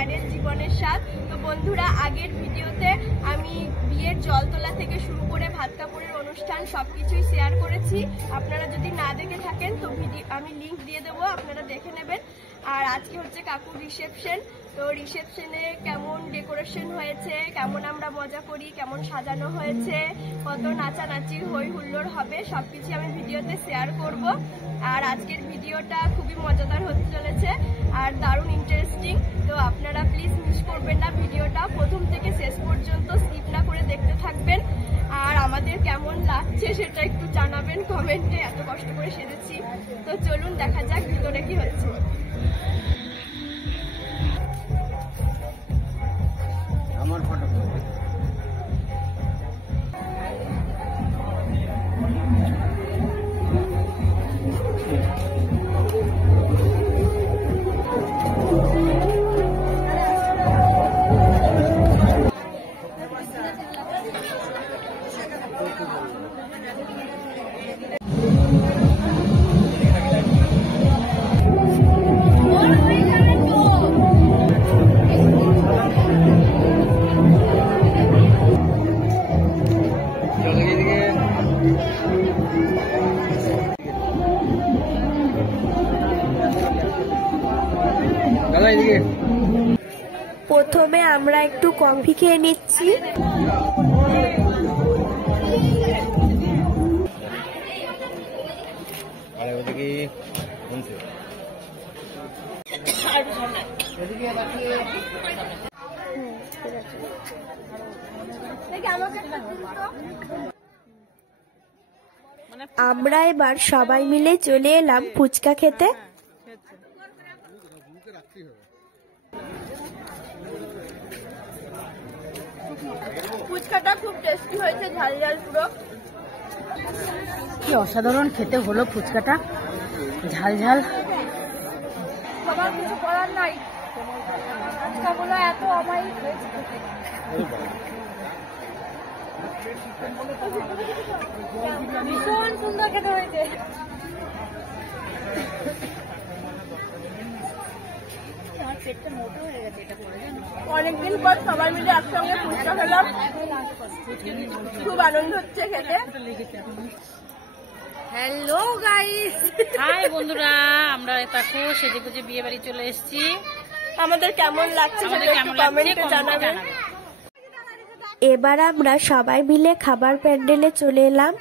Channel জীবনের স্বাদ। তো বন্ধুরা, আগের ভিডিওতে আমি বিয়ের জল তোলা থেকে শুরু করে ভাত কাপড়ের অনুষ্ঠান সবকিছুই শেয়ার করেছি। আপনারা যদি না দেখে থাকেন তো আমি লিংক দিয়ে দেবো, আপনারা দেখে নেবেন। আর আজকে হচ্ছে কাকুর রিসেপশন। তো রিসেপশনে কেমন ডেকোরেশন হয়েছে, কেমন আমরা মজা করি, কেমন সাজানো হয়েছে, কত নাচানাচির হই হুল্লোড় হবে, সবকিছু আমি ভিডিওতে শেয়ার করব। আর আজকের ভিডিওটা খুবই মজাদার হতে চলেছে আর দারুণ ইন্টারেস্টিং। তো আপনারা প্লিজ মিস করবেন না, ভিডিওটা প্রথম থেকে শেষ পর্যন্ত স্কিপ না করে দেখতে থাকবেন। আর আমাদের কেমন লাগছে সেটা একটু জানাবেন কমেন্টে, এত কষ্ট করে সেজেছি। তো চলুন দেখা যাক ভিতরে কি হচ্ছে। আমার ফটো প্রথমে আমরা একটু কফি খেয়ে নিচ্ছি। আমরা এবার সবাই মিলে চলে এলাম ফুচকা খেতে। ফুচকাটা খুব টেস্টি হয়েছে, ঝাল ঝাল পুরো। কি অসাধারণ খেতে হলো ফুচকাটা, ঝাল ঝাল। সবার কিছু করার নাই, ফুচকাগুলো এত অমায়িক হয়েছে। ভীষণ সুন্দর খেতে হয়েছে। অনেকদিন পর সবাই মিলে একসঙ্গে ফুচকা খেলাম, খুব আনন্দ হচ্ছে খেতে। হ্যালো গাইস, হাই বন্ধুরা, আমরা দেখো সেজে গুজে বিয়ে বাড়ি চলে এসেছি। আমাদের কেমন লাগছে কমেন্টে জানাবেন। এবার আমরা সবাই মিলে খাবার প্যান্ডেলে চলে এলাম।